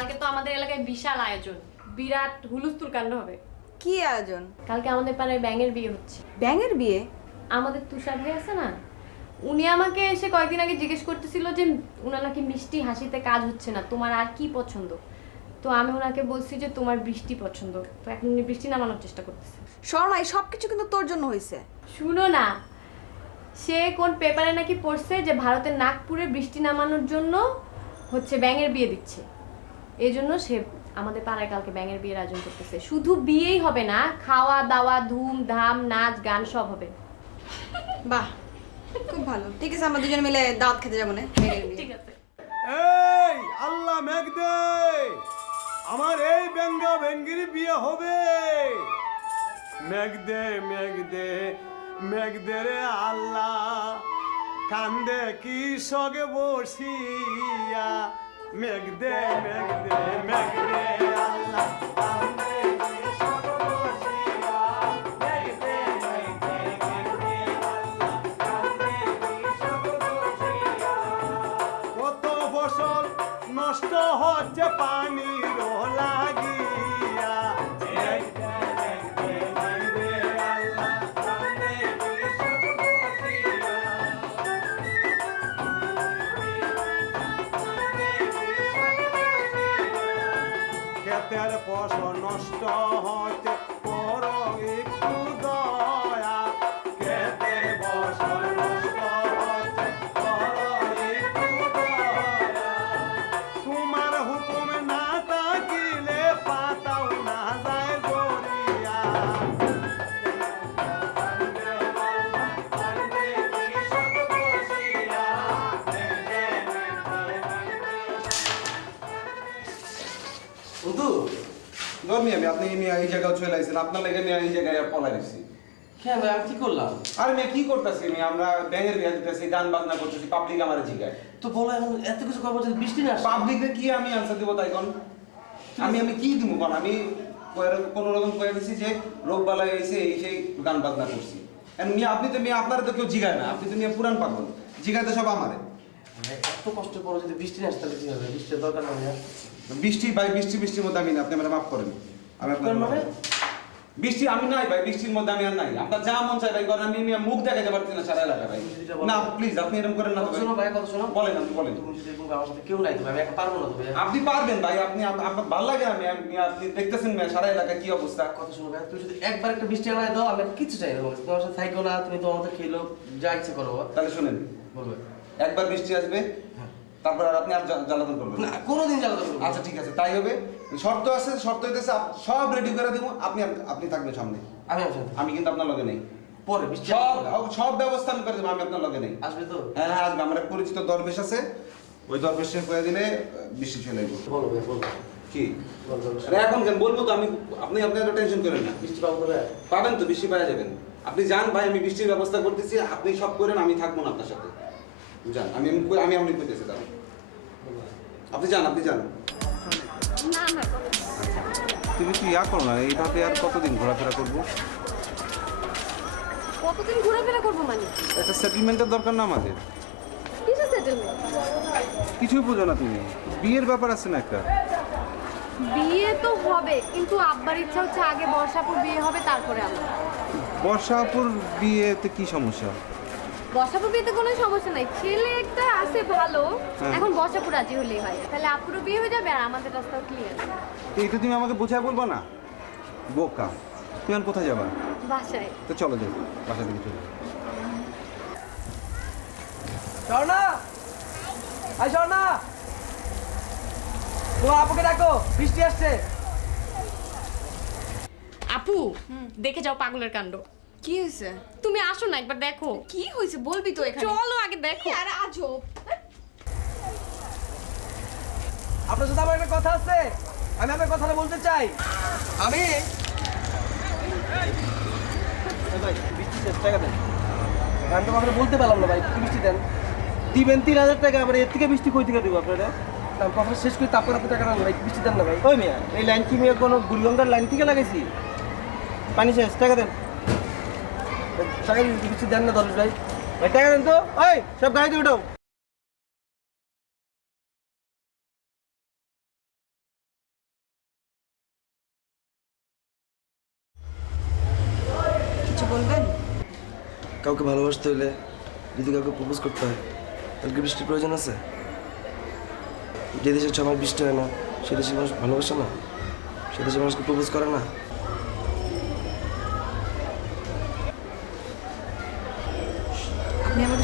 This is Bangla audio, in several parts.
কালকে তো আমাদের এলাকায় বিশাল আয়োজন। বিরাট হুলুস্থুল কাণ্ড হবে। কি আয়োজন? কালকে আমাদের পাড়ায় ব্যাঙের বিয়ে হচ্ছে। ব্যাঙের বিয়ে? আমাদের তুষার ভাই আছে না? উনি আমাকে এসে কয়েকদিন আগে জিজ্ঞেস করতেছিল যে উনার নাকি মিষ্টি হাসিতে কাজ হচ্ছে না তোমার আর কি পছন্দ? তো আমি ওনাকে বলছি যে তোমার বৃষ্টি পছন্দ। তো এখন উনি বৃষ্টি নামানোর চেষ্টা করতেছে। স্বর্ণা এই সব কিছু কিন্তু তোর জন্য হয়েছে। শুনো না সে কোন পেপারে নাকি পড়ছে যে ভারতের নাগপুরে বৃষ্টি নামানোর জন্য হচ্ছে ব্যাঙের বিয়ে দিচ্ছে। এই জন্য সে আমাদের পাড়ায় কালকে ব্যাঙের বিয়ের আয়োজন করতেছে। শুধু বিয়েই হবে না খাওয়া দাওয়া ধুম ধাম নাচ গান সব হবে। বাহ খুব ভালো। ঠিক আছে আমরা দুজন মিলে দাঁত খেতে যাব না? ঠিক আছে। এই আল্লাহ মেঘ দে। আমার এই বেঙ্গা বেঙ্গির বিয়ে হবে। মেঘ দে মেঘ দে মেঘ দে রে আল্লাহ। কান্দে কি সগে বসিয়া মেঘ দে মেঘ দে মেঘ দে আল্লাহ কান্দে কি সগে বসিয়া মেঘ নষ্ট হচ্ছে বড় একটু দয়া। না যায় গড়িয়া বন্ধু ধর্মি আমি আপনি মেয়ে এই জায়গায় চলে আসছেন আপনার লেগে মেয়ে এই জায়গায় পলাই দিচ্ছি হ্যাঁ ভাই আমি কি করলাম? আর মেয়ে কি করতেছি মেয়ে? আমরা ব্যাঙের বিয়ে দিতেছি গান বাজনা করতেছি পাবলিক আমার জিগায়। তো বলো এখন এত কিছু করব যদি বৃষ্টি না পাবলিকে কি আমি আনসার দিব তাই কোন? আমি আমি কি দিব কোন? আমি কোন রকম কয়ে দিছি যে রোগ বালায় এসে এই সেই গান বাজনা করছি। আর মেয়ে আপনি তো মেয়ে আপনারা তো কেউ জিগায় না। আপনি তো মেয়ে পুরান পাগল। জিগায় তো সব আমারে। এত কষ্ট করো যদি বৃষ্টি না আসে তাহলে কি হবে? বৃষ্টির দরকার না বৃষ্টি ভাই বৃষ্টি বৃষ্টির মধ্যে আমি না আপনি আমার মাফ করেন। আমি আপনার মানে? বৃষ্টি আমি নাই ভাই বৃষ্টির মধ্যে আমি আর নাই। আপনার যা মন চাই ভাই করেন। আমি আমি মুখ দেখাতে পারছি না সারা এলাকা ভাই। না প্লিজ আপনি এরকম করেন না ভাই। শোনো ভাই কথা শোনো। বলেন আপনি বলেন। তুমি যদি এরকম আমার সাথে কেউ নাই তো ভাই, আমি পারব না তো ভাইয়া আপনি পারবেন ভাই আপনি আপ- আপনার ভালো লাগে আমি আপনি দেখতেছেন মেয়ে সারা এলাকা কি অবস্থা। কথা শোনো ভাই তুমি যদি একবার একটা বৃষ্টি আনায় দাও আমি কিছু চাই না তোমার সাথে। থাইকো না তুমি তোমার মতো খেলো যা ইচ্ছে করো তাহলে শুনেন। বলবে একবার বৃষ্টি আসবে তারপর আর আপনি আর জ্বালাতন করবেন না। কোনোদিন জ্বালাতে করব না। আচ্ছা ঠিক আছে তাই হবে। শর্ত আছে শর্ত হইতেছে সব রেডি করে দিব। আপনি আপনি থাকবেন সামনে। আমি আমি কিন্তু আপনার লগে নেই। পরে সব সব ব্যবস্থা আমি করে দেবো আমি আপনার লগে নেই। আসবে তো? হ্যাঁ হ্যাঁ আসবে। আমার পরিচিত দরবেশ আছে। ওই দরবেশে করে দিলে আহ, বৃষ্টি চলে যাবে বলো বলো। কি। আরে এখন কেন? বলব তো আমি আপনি আপনি এত টেনশন করেন না। বৃষ্টি পাবো পাবেন তো বৃষ্টি পাওয়া যাবেন। আপনি যান ভাই আমি বৃষ্টির ব্যবস্থা করতেছি। আপনি সব করেন আমি থাকব না আপনার সাথে। যান আমি আমি আপনি কইতেছি দাঁড়ান আপনি যান আপনি যান। না না তুমি কি ইয়া করো না? এইভাবে আর কতদিন ঘোরাফেরা করব? কতদিন ঘোরাফেরা করব মানে? একটা সেটেলমেন্টের দরকার না আমাদের? কিছুই বোঝো না তুমি। বিয়ের ব্যাপার আছে না একটা? বিয়ে তো হবে কিন্তু আব্বার ইচ্ছা হচ্ছে আগে বর্ষাপুর বিয়ে হবে তারপরে আমরা। বর্ষাপুর বিয়েতে কি সমস্যা? বর্ষাপুর বিয়েতে কোনো সমস্যা নাই। ছেলে একটা আছে ভালো হ্যাঁ। এখন বর্ষাপুর রাজি হলেই হয়। তাহলে আপুরও বিয়ে হয়ে যাবে আর আমাদের রাস্তাও ক্লিয়ার তো এটা তুমি আমাকে বোঝায় বলব না? বোকা। তুমি এখন কোথায় যাবা? বাসায়। তো চলো যাই বাসা থেকে চলো। স্বর্ণা! আই স্বর্ণা! তোমার আপুকে ডাকো বৃষ্টি আসছে। আপু দেখে যাও পাগলের কাণ্ড। কি হয়েছে? তুমি আসো না একবার দেখো। কি হয়েছে? বলবি তো এখানে। চলো আগে দেখো। আর আজব আপনার সাথে আমার একটা কথা আছে। আমি আপনার কথাটা বলতে চাই। আমি ভাই বৃষ্টি শেষ টাকা দেন। আমি তো আপনাকে বলতে পারলাম না ভাই কি বৃষ্টি দেন। দিবেন তিন হাজার টাকা আবার এর থেকে বৃষ্টি কই থেকে দেবো আপনারা? আমি কথা শেষ করে তারপর আপনি টাকা ভাই বৃষ্টি দেন না ভাই। ওই মিয়া এই লাইন কি মিয়া কোনো বুড়িগঙ্গার লাইন থেকে লাগাইছি? পানি শেষ টাকা দেন। কিছু দেন না দলেশ ভাই। ভাই দেন তো। ওই সব গাড়িতে উঠাও। কিছু কাউকে ভালোবাসতে হলে যদি কাউকে প্রপোজ করতে হয় তাহলে কি বৃষ্টির প্রয়োজন আছে? যে দেশে ছমাস বৃষ্টি হয় না সে দেশের মানুষ ভালোবাসে না? সে দেশের মানুষকে প্রপোজ করে না?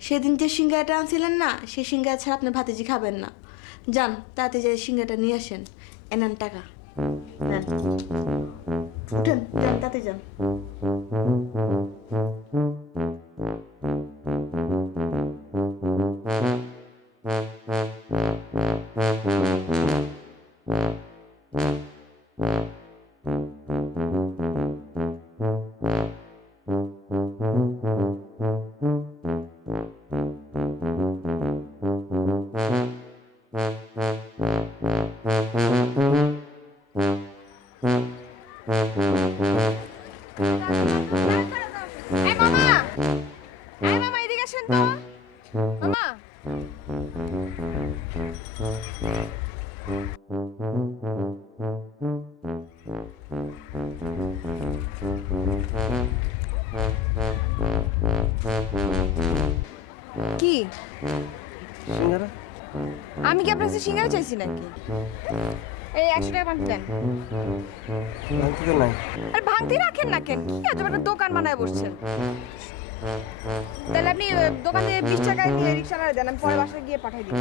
সেদিন যে সিঙ্গাটা আনছিলেন না সেই সিঙ্গা ছাড়া আপনার ভাতিজি খাবেন না। যান তাতে যে সিঙ্গাটা নিয়ে আসেন। এনান টাকা। উঠেন, যান তাতে যান। কি? সিঙ্গারা আমি কি আপনার কাছে সিঙ্গারা চাইছি নাকি? একশো টাকা দেন ভাঙতে তো নাই। আর ভাঙতে রাখেন না কেন? কি আজব একটা দোকান বানায় বসছেন। তাহলে আপনি দোকানে বিশ টাকায় নিয়ে রিক্সা ভাড়া দেন আমি পরে বাসায় গিয়ে পাঠিয়ে দিই।